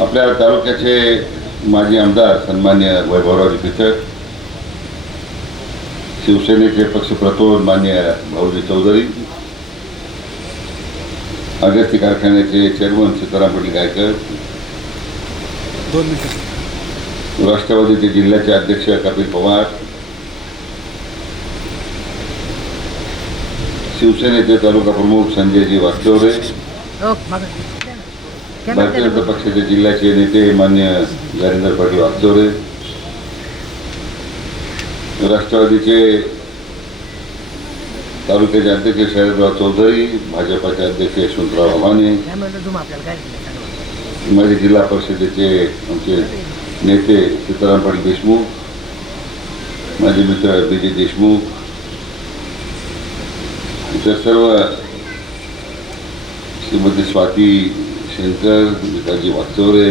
आपल्या तालुक्याचे माजी आमदार सन्मान्य वैभवराव पिचक शिवसेनेचे पक्षप्रतोद मान्य भाऊजी चौधरी अगस्ती कारखान्याचे चेअरमन सीताराम पाटील गायकर राष्ट्रवादीचे जिल्ह्याचे अध्यक्ष कपिल पवार शिवसेनेचे तालुका प्रमुख संजयजी वास्तवरे. भारतीय जनता पक्षाचे जिल्ह्याचे नेते मान्य नरेंद्र पाटील वागचौरे. राष्ट्रवादीचे तालुक्याचे अध्यक्ष शरदराव चौधरी भाजपाचे अध्यक्ष यशवंतराव आव्हाने. माझे जिल्हा परिषदेचे आमचे नेते सीताराम पाटील देशमुख माझे मित्र विजय देशमुख इतर सर्व श्रीमती स्वाती शंकर विकासजी वाचोरे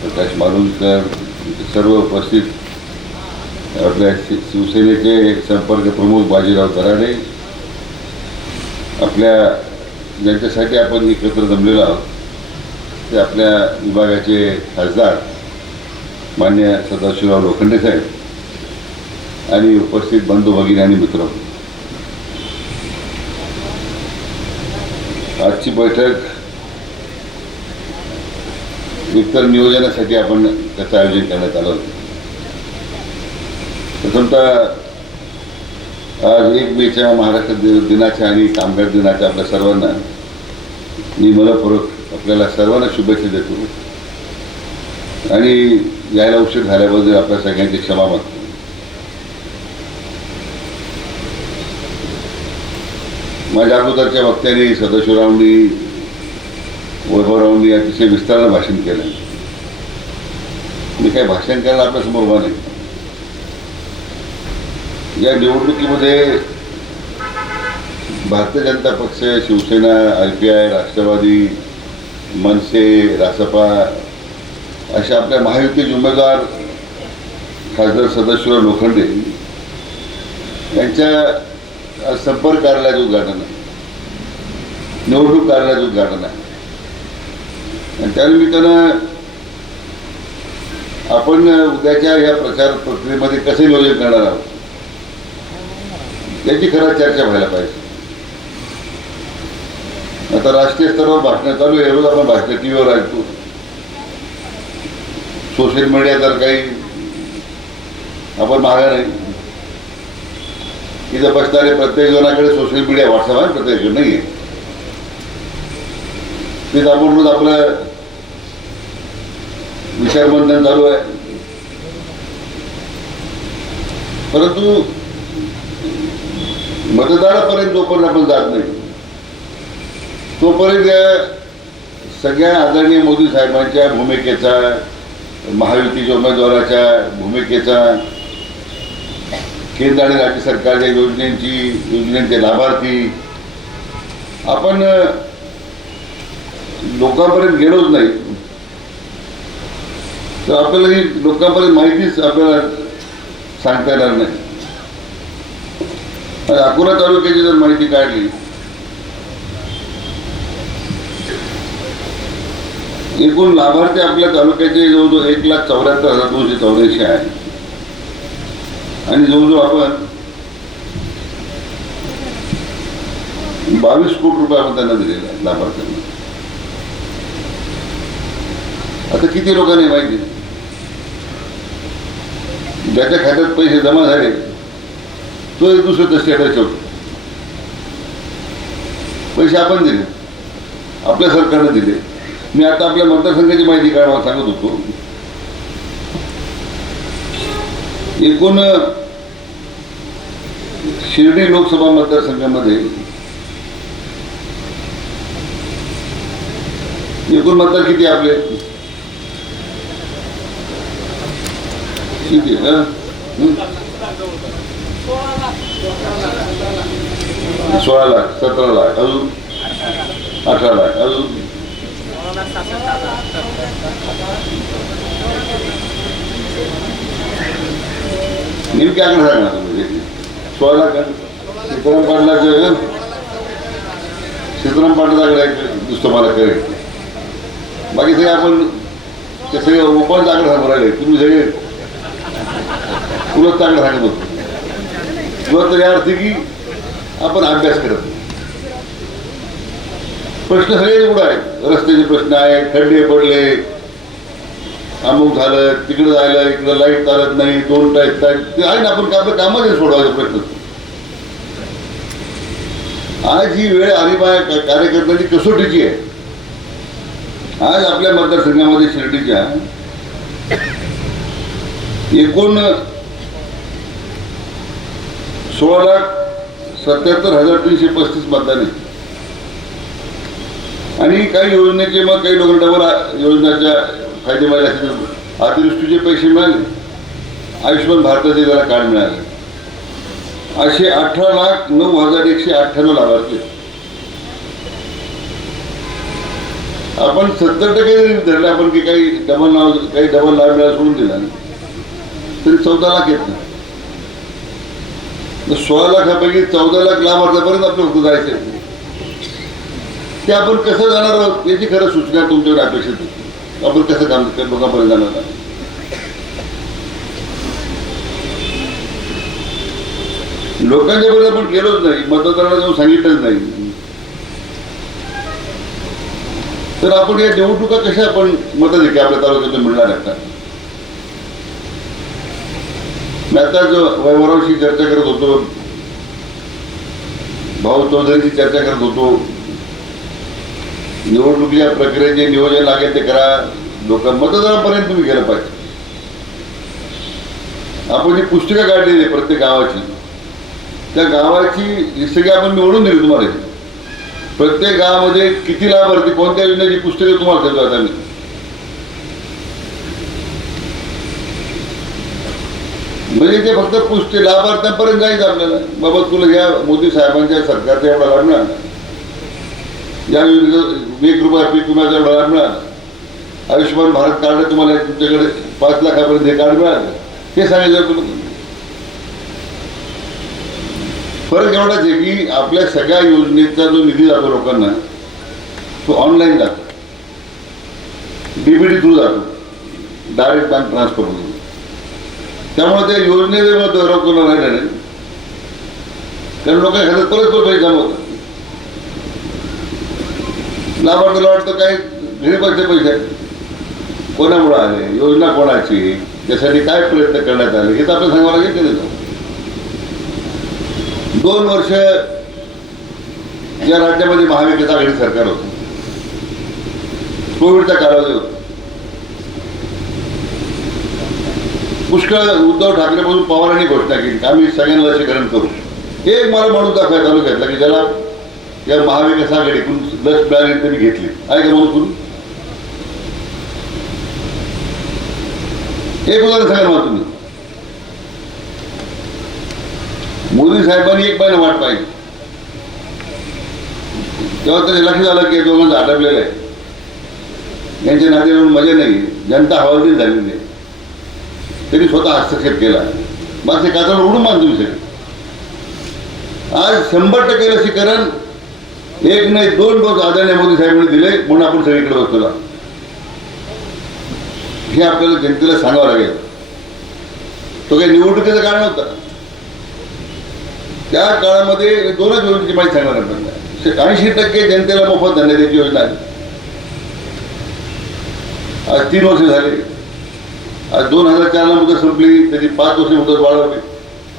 प्रकाश मालुंकर सर्व उपस्थित आपल्या शिवसेनेचे संपर्क प्रमुख बाजीराव दराडे आपल्या ज्यांच्यासाठी आपण एकत्र जमलेलो आहोत ते आपल्या विभागाचे खासदार मान्य सदाशिवराव लोखंडे साहेब आणि उपस्थित बंधू भगिनी आणि मित्र. आजची बैठक एकतर नियोजनासाठी आपण त्याचं आयोजन करण्यात आलं होतं. प्रथमतः आज एक मेच्या महाराष्ट्र दिनाच्या आणि कामगार दिनाच्या आपल्या सर्वांना मी मनपूर्वक आपल्याला सर्वांना शुभेच्छा देतो. आणि यायला उशीर झाल्याबद्दल आपल्या सगळ्यांची क्षमा मागतो. माझ्या अगोदरच्या वक्त्याने सदाशिवरावनी वैभवरावनी अतिशय विस्तारानं भाषण केलं. मी काही भाषण करायला आपल्यासमोर उभा नाही या निवडणुकीमध्ये Bharatiya Janata Paksha Shivsena R P I Rashtrawadi मनसे रासपा अशा आपल्या महायुतीचे उमेदवार खासदार सदाशिवराव लोखंडे यांच्या संपर्क कार्यालयाचं उद्घाटन. आहे निवडणूक कार्यालयाचं उद्घाटन आहे. आणि त्यानिमित्तानं आपण उद्याच्या या प्रचार प्रक्रियेमध्ये कसे नियोजन करणार आहोत? याची खरं चर्चा व्हायला पाहिजे. आता राष्ट्रीय स्तरावर भाषणं चालू आहे रोज आपण भाषणं टी व्हीवर ऐकतो. सोशल मीडिया तर काही आपण मागा नाही इथं बसणारे प्रत्येक जणाकडे सोशल मीडिया व्हॉट्सअप आहे प्रत्येक नाही आहे ते आपण आपलं विचारमंथन चालू आहे. परंतु मतदारापर्यंत जोपर्यंत आपण जात नाही तोपर्यंत या सगळ्या आदरणीय मोदी साहेबांच्या भूमिकेचा महायुतीच्या उमेदवाराच्या भूमिकेचा केंद्र आणि राज्य सरकारच्या योजनेची योजनेचे लाभार्थी आपण लोकांपर्यंत गेलोच नाही. तर आपल्याला ही लोकांपर्यंत माहितीच आपल्याला सांगता येणार नाही. अकोला तालुक्याची जर माहिती काढली एकूण लाभार्थी आपल्या तालुक्याचे जवळजवळ एक लाख चौऱ्याहत्तर हजार दोनशे चौऱ्याऐंशी आहे आणि जवळजवळ आपण बावीस कोटी रुपये आपण त्यांना दिलेला आहे लाभार्थ्यांना. आता किती लोकांनी माहिती? ज्याच्या खात्यात पैसे जमा झाले तो एक दुसऱ्या स्टेटस ठेवतो. पैसे आपण दिले. आपल्या सरकारने दिले. मी आता आपल्या मतदारसंघाची माहिती काढायला सांगत होतो. एकूण शिर्डी लोकसभा मतदारसंघामध्ये एकूण मतदार किती आपले? किती सोळा लाख सतरा लाख अजून अठरा लाख अजून नेमकी आकडे सांगणार ना तुम्ही सोळा लाख सीताराम पाटलाचं सीताराम पाटलाकडे दुसरं मला करेल बाकी सगळे आपण ते सगळे ओपन चांगलं सांगू राहिले तुम्ही सगळे तुला चांगलं सांगत होतो तुला तर या अर्थी की आपण अभ्यास करत प्रश्न सगळे कुठं आहेत. रस्त्याचे प्रश्न आहेत खड्डे पडले अमुक झालं तिकडं जायला इकडं लाइट चालत नाही दोन टाईप ते आहे ना आपण आपलं कामच आहे सोडवायचा प्रश्न. आज ही वेळ आणीबाई कार्यकर्त्यांची कसोटीची आहे. आज आपल्या मतदारसंघामध्ये शिर्डीच्या एकूण सोळा लाख सत्याहत्तर हजार तीनशे पस्तीस मतदान आहे. आणि काही योजनेचे मग काही लोक डबल योजनाच्या फायदे मिळाले अतिवृष्टीचे पैसे मिळाले. आयुष्यमान भारताचे त्याला कार्ड मिळाले. असे अठरा लाख नऊ हजार एकशे अठ्ठ्याण्णव लाभार्थी आपण सत्तर टक्के जरी धरले आपण की काही डबल नाव काही डबल लाभ मिळाला सोडून दिला तरी चौदा लाख येत नाही. सोळा लाखापैकी चौदा लाख लाभार्थ्यापर्यंत आपलं फक्त जायचं आहे. ते आपण कसं जाणार आहोत याची खरं सूचना तुमच्याकडे अपेक्षित होती आपण कसं काम कर- लोकांपर्यंत जाणार आहोत. लोकांच्या पर्यंत आपण गेलोच नाही मतदारांना जाऊन सांगितलंच नाही तर आपण या निवडणुका कशा आपण मताधिकी आपल्या तालुक्यातून मिळणार आहेत का मी आता जो वैभवरावशी चर्चा करत होतो. भाऊ चौधरीची चर्चा करत होतो. निवडणुकीच्या प्रक्रियेचे नियोजन लागेल ते करा. लोक मतदारांपर्यंत तुम्ही गेलं पाहिजे. आपण जी पुस्तिका काढलेली आहे प्रत्येक गावाची त्या गावाची सगळी आपण निवडून दिली तुम्हाला. प्रत्येक गावामध्ये किती लाभार्थी कोणत्या योजनेची पुस्तके तुम्हाला देतो आता मी? म्हणजे ते फक्त पुष्टी लाभार्थ्यांपर्यंत जायचं आपल्याला बाबा तुला या मोदी साहेबांच्या सरकारचा एवढा लाभ मिळाला या योजनेचा एक रुपया पीक विम्याचा एवढा लाभ मिळाला आयुष्यमान भारत कार्ड तुम्हाला तुमच्याकडे पाच लाखापर्यंत हे कार्ड मिळालं हे सांगायचं तुला फरक एवढाच आहे की आपल्या सगळ्या योजनेचा जो निधी जातो लोकांना तो ऑनलाईन जातो. डीबीटी थ्रू जातो. डायरेक्ट बँक ट्रान्सफर होतो. त्यामुळे त्या योजनेने मग रोखलं नाही राहिले कारण लोक खात्यात परत परत पैसे जमा लाभार्थीला वाटतं काही घरी पैसे पैसे आहेत. कोणामुळे आले योजना कोणाची? त्यासाठी काय प्रयत्न करण्यात आले? हे तर आपल्याला सांगावं लागेल की नाही. दोन वर्ष या राज्यामध्ये महाविकास आघाडी सरकार होतं. कोविडचा कालावधी होता. पुष्कळ उद्धव ठाकरे पवारांनी घोषणा केली. आम्ही सगळ्यांना लसीकरण करू. एक मला म्हणून दाखवायचा तालुक्यातला की ज्याला या महाविकास आघाडीकडून लस मिळाली त्यांनी घेतली. आहे का म्हणून एक उदाहरण सांगा मला तुम्ही. मोदी साहेबांनी एक महिना वाट पाहिली. तेव्हा त्याच्या लक्ष आलं की दोघांचं आटपलेलं आहे. यांच्या नाते म्हणून मजा नाही. जनता हवालदिल झालेली आहे. त्यांनी स्वतः हस्तक्षेप केला. मग ते कातड उडून मान तुम्ही सगळे आज शंभर टक्के लसीकरण एक नाही दोन डोस आदरणीय मोदी साहेबांनी दिले म्हणून आपण सगळीकडे बसतो हे आपल्याला जनतेला सांगावं लागेल. तो काही निवडणुकीचं काळ नव्हतं त्या काळामध्ये दोनच योजनेची माहिती सांगणार आपल्याला ऐंशी टक्के जनतेला मोफत धान्य द्यायची योजना आहे. आज तीन वर्ष झाले. दोन हज़ार चारला मुदत संपली त्याची पाच वर्ष मुदत वाढवली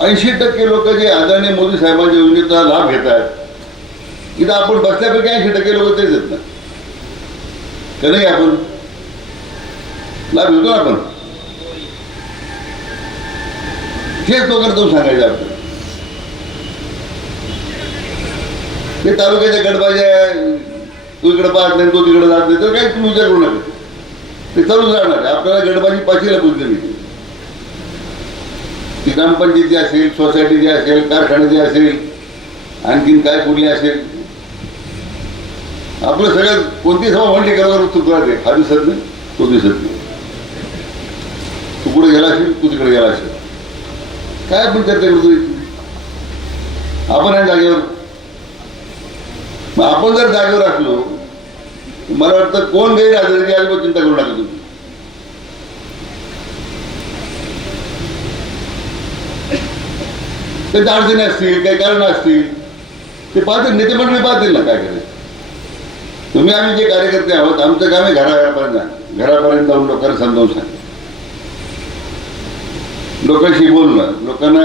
ऐंशी टक्के लोक जे आदरणीय मोदी साहेबांच्या योजनेचा लाभ घेत आहेत इथं आपण बसल्यापैकी ऐंशी टक्के लोक तेच येत का नाही आपण लाभ घेतो ना आपण तेच लोकांना सांगायचं आपल्याला ते तालुक्याच्या गडबाज्या तू इकडे पाहत नाही तो तिकडे जात नाही तर काही तुम्ही विचार करू नका ते चालूच राहणार आपल्याला गडबाजी पाचीला पुजलेली ती ग्रामपंचायती असेल सोसायटीची असेल कारखान्याची असेल आणखीन काय कुठली असेल. आपलं सगळ्यात कोणती सभा म्हणली करावर तुकडा राहते हा दिसत नाही तो दिसत नाही. तू कुठे गेला असेल तू तिकडे गेला असेल. काय आपण चर्चा करतो आपण आहे जागेवर. मग आपण जर जागेवर असलो मला वाटतं कोण गैरहजर की अजिबात चिंता करू नका तुम्ही? त्याच्या अडचणी असतील काही कारण असतील ते पाहतील नेते पण मी पाहतील ना काय करायचं. तुम्ही आम्ही जे कार्यकर्ते आहोत आमचं काम आहे घराघरापर्यंत घरापर्यंत जाऊन लोकांना समजावून सांग लोकांशी बोलणं लोकांना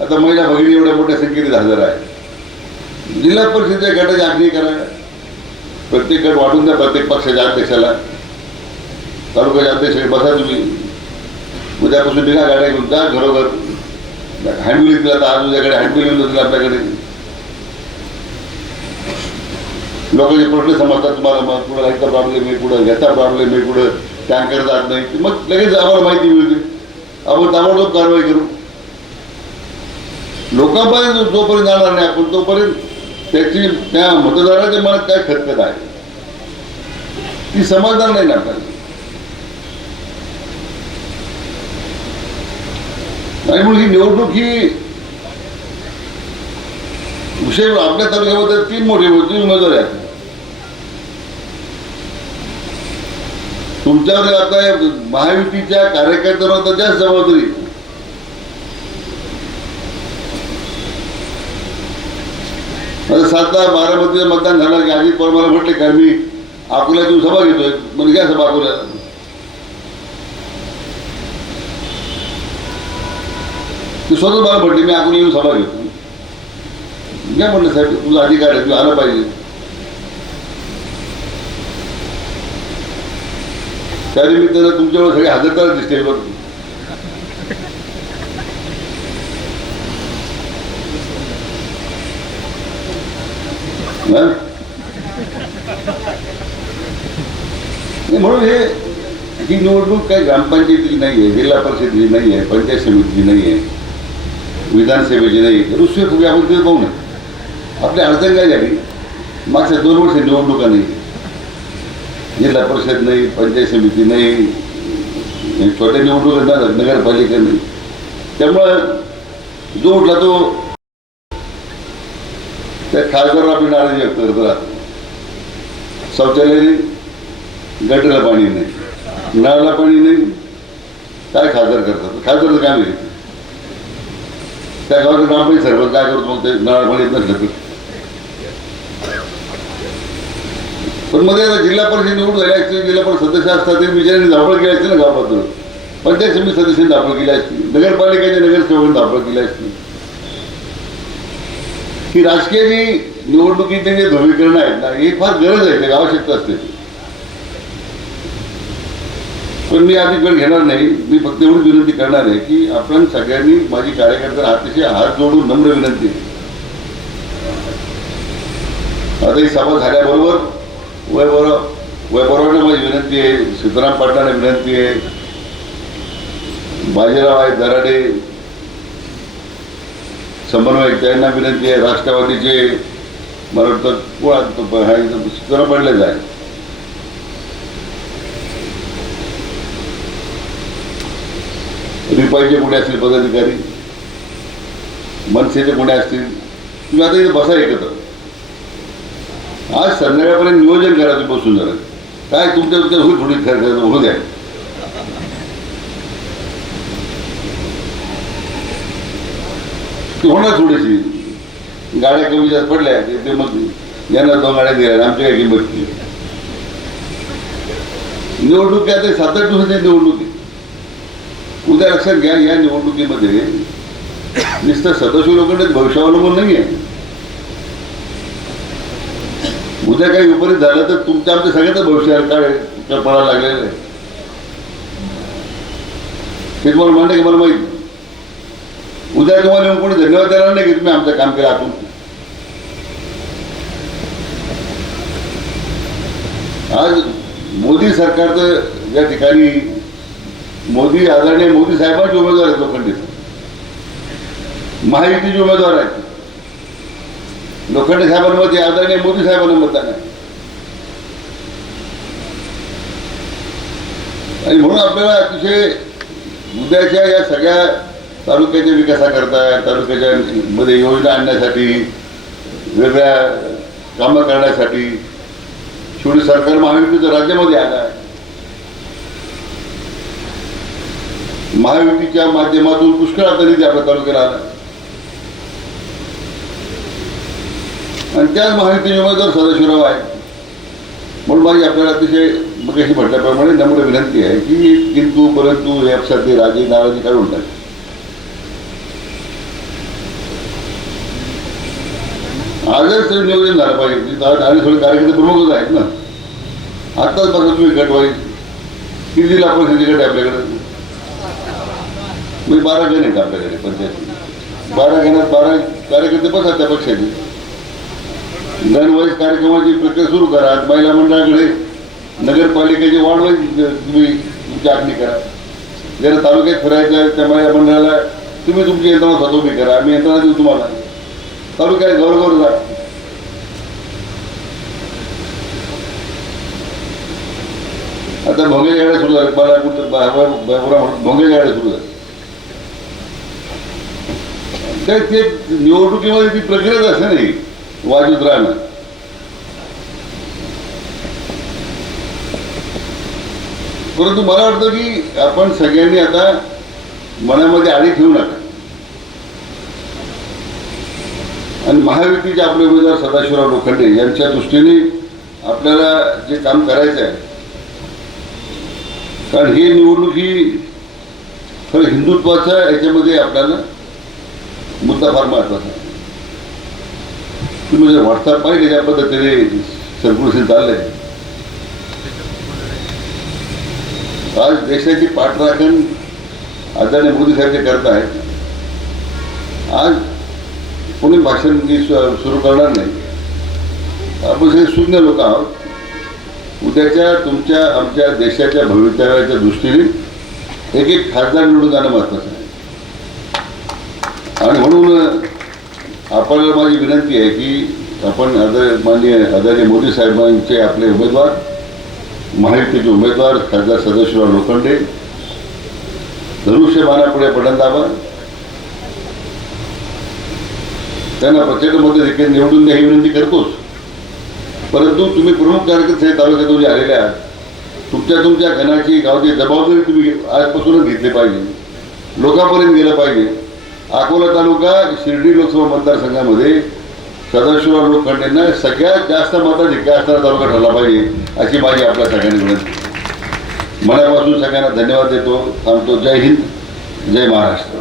आता महिला भगिनी एवढ्या मोठ्या संख्येने हजर आहे जिल्हा परिषदेच्या गटाची आखणी करा प्रत्येक गट वाटून द्या प्रत्येक पक्षाच्या अध्यक्षाला. तालुक्याच्या अध्यक्ष बसा तुम्ही. उद्यापासून बिना गाड्या घेऊन जा घरोघर. हँडबिल दिला तर आज उद्याकडे हँडबिल येऊन जातील आपल्याकडे. लोकांचे प्रश्न समजतात तुम्हाला मग कुठं लाईटचा प्रॉब्लेम आहे कुठं ह्याचा प्रॉब्लेम आहे कुठं टँकर जात नाही मग लगेच आम्हाला माहिती मिळते. आपण ताबडतोब कारवाई करू. लोकांपर्यंत जोपर्यंत जाणार नाही आपण तोपर्यंत त्याची त्या मतदाराच्या मनात काय खतखत आहे? ती समाधान नाही ना आपल्याला आणि म्हणून ही निवडणूक ही विषय आपल्या तालुक्यामध्ये तीन मोठे होती उमेदवार आहेत. तुमच्यावर आता महायुतीच्या कार्यकर्त्यांवर आता जास्त जबाबदारी आता सातला बारामतीचं मतदान झालं की अजित पवार मला म्हटले का मी अकोल्यातून सभा घेतोय म्हणजे घ्या सभा अकोल्यात ते स्वतः मला म्हटले मी अकोला येऊन सभा घेतो. घ्या म्हटलं साहेब तुझा अधिकार आहे तू आलं पाहिजे. त्या निमित्तानं तुमच्यावर सगळे हजरदार दिसते दिसते बरं. हा? नाही, म्हणून हे ही निवडणूक काही ग्रामपंचायतीची नाही आहे जिल्हा परिषदेची नाही आहे पंचायत समितीची नाही आहे विधानसभेची नाही आहे. रुसवे फुगे आपण तिथे पाहू नये. आपली अडचण काय झाली? मागच्या दोन वर्ष निवडणुका नाही. जिल्हा परिषद नाही पंचायत समिती नाही छोट्या निवडणुका नगरपालिका नाही. त्यामुळं जो उठला तो त्या खासदारावर आपली नाराजी व्यक्त करत राहतो. शौचालय गटरला पाणी नाही. नळाला पाणी नाही. काय खासदार करतात? खासदारचं काय नाही त्या गावाचं ग्रामपंचायत सरपंच काय करतो मग ते नळाला पाणी येत नसलं पण मध्ये आता जिल्हा परिषद निवडून झाली असते जिल्हा परिषद सदस्य असतात ते बिचारांनी धावपळ केली असते ना गावापासून. पंचायत समिती सदस्यांनी धावपळ केली असती. नगरपालिकेच्या नगरसेवकांनी धावपळ केली असती. ही राजकीय जी निवडणुकीचे जे ध्रुवीकरण आहेत ना ही फार गरज आहे त्याची आवश्यकता असते. पण मी अधिक वेळ घेणार नाही. मी फक्त एवढीच विनंती करणार आहे की आपण सगळ्यांनी माझी कार्यकर्त्या अतिशय हात जोडून नम्र विनंती. आहे. आता ही सभा झाल्याबरोबर वैभव वैभवरावने माझी विनंती आहे. सीताराम पाटलांना विनंती आहे. बाजीराव आहे दराडे समन्वयक त्यांना विनंती आहे. राष्ट्रवादीचे मला वाटतं कोण सीताराम पाटलेच आहे. रिपाईचे कोणी असतील पदाधिकारी. मनसेचे कोणी असतील. तुम्ही आता इथे बसा एकत्र. आज संध्याकाळपर्यंत नियोजन करा तुम्ही बसून जरा. काय तुमच्या तुमच्या होईल थोडी खर्च होऊ द्या. होणार थोडीशी. गाड्या कमी जास्त पडल्या ते मग यांना दोन गाड्या दिल्या आमच्या काय किंमत निवडणूक काय ते सात आठ दिवसाची निवडणूक. आहे उद्या लक्षात घ्या या निवडणुकीमध्ये नुसतं सदस्य लोकांना भविष्यावलंबून नाही आहे उद्या काही विपरीत झालं तर तुमच्या आमच्या सगळ्यांचं भविष्य काय पडायला लागलेलं आहे. ते तुम्हाला म्हणणं की? मला माहिती उद्या तुम्हाला येऊन कोणी धन्यवाद देणार नाही की तुम्ही आमचं काम केलं आतून. आज मोदी सरकारचं या ठिकाणी मोदी आदरणीय मोदी साहेबांचे उमेदवार आहेत लोखंडीचे. महायुतीचे उमेदवार आहेत. लोखंडे साहेबांमध्ये आदरणीय मोदी साहेबांना मतदान आहे. आणि म्हणून आपल्याला अतिशय उद्याच्या या सगळ्या तालुक्याच्या विकासाकरता तालुक्याच्या मध्ये योजना आणण्यासाठी वेगळ्या कामं करण्यासाठी शेवटी सरकार महायुतीचं राज्यामध्ये आलं आहे. महायुतीच्या माध्यमातून पुष्कळ आता निधी आपल्या तालुक्याला आला आणि त्याच महायुतीचे उमेदवार सदाशिवराव आहेत म्हणून माझी आपल्याला अतिशय कशी अशी म्हटल्याप्रमाणे नम्र विनंती आहे की किंतू परंतु यासाठी राजे नाराजी काढून टाक आजच तरी नियोजन झालं पाहिजे. म्हणजे आणि थोडे कार्यकर्ते प्रमुखच आहेत ना. आत्ताच बघा तुम्ही गटवाई किती जिल्हा परिषदेचे गट आहे आपल्याकडे मी बारा जण आहेत आपल्याकडे पंचायत बारा गणात बारा कार्यकर्ते बसा त्या पक्षाचे गणवाईज कार्यक्रमाची प्रक्रिया सुरू करा आज महिला मंडळाकडे नगरपालिकेची वाढवाईज तुम्ही तुमची आखणी करा ज्याला तालुक्यात फिरायचं आहे त्या महिला मंडळाला तुम्ही तुमची यंत्रणा स्वतः उभी करा आम्ही यंत्रणा देऊ तुम्हाला तालुक्यात गौरव जा आता भोंगे गाड्या सुरू झाल्या मला भोंगे गाड्या सुरू झाल्या ते ते निवडणुकीमध्ये ती प्रक्रियाच असते नाही वाजूत राहणं परंतु मला वाटतं की आपण सगळ्यांनी आता मनामध्ये आडी ठेवू नका. आणि महायुतीचे आपले उमेदवार सदाशिवराव लोखंडे यांच्या दृष्टीने आपल्याला जे काम करायचं आहे कारण ही निवडणूक ही खरं हिंदुत्वाचा याच्यामध्ये आपल्याला मुद्दा फार महत्त्वाचा. तुम्ही जर व्हॉट्सअप पाहिजे ज्या पद्धतीने सर्क्युलेशन चाललंय. आज देशाची पाठराखण आदरणीय मोदी साहेब करत आहेत. आज कोणी भाषण मी सुरू करणार नाही. आपण सगळे शून्य लोक आहोत. उद्याच्या तुमच्या आमच्या देशाच्या भवितव्याच्या दृष्टीने एक एक खासदार निवडून जाणं महत्त्वाचं आहे. आणि म्हणून आपल्याला माझी विनंती आहे की आपण आदर माननीय आदरणीय मोदी साहेबांचे आपले उमेदवार महायुतीचे उमेदवार खासदार सदाशिवराव लोखंडे धनुष्यबाणापुढे बटन दाबा त्यांना प्रचंडमध्ये देखील निवडून द्या ही विनंती करतोच. परंतु तुम्ही प्रमुख कार्यकर्ते हे तालुक्यातून जे आलेले आहात. तुमच्या तुमच्या घनाची गावची जबाबदारी तुम्ही आजपासूनच घेतली पाहिजे. लोकांपर्यंत गेलं पाहिजे. अकोला तालुका शिर्डी लोकसभा मतदारसंघामध्ये सदाशिवराव लोखंडेंना सगळ्यात जास्त मताधिकार असणारा तालुका ठरला पाहिजे अशी माझी आपल्या सगळ्यांनी विनंती. मनापासून सगळ्यांना धन्यवाद देतो. थांबतो. जय हिंद. जय महाराष्ट्र.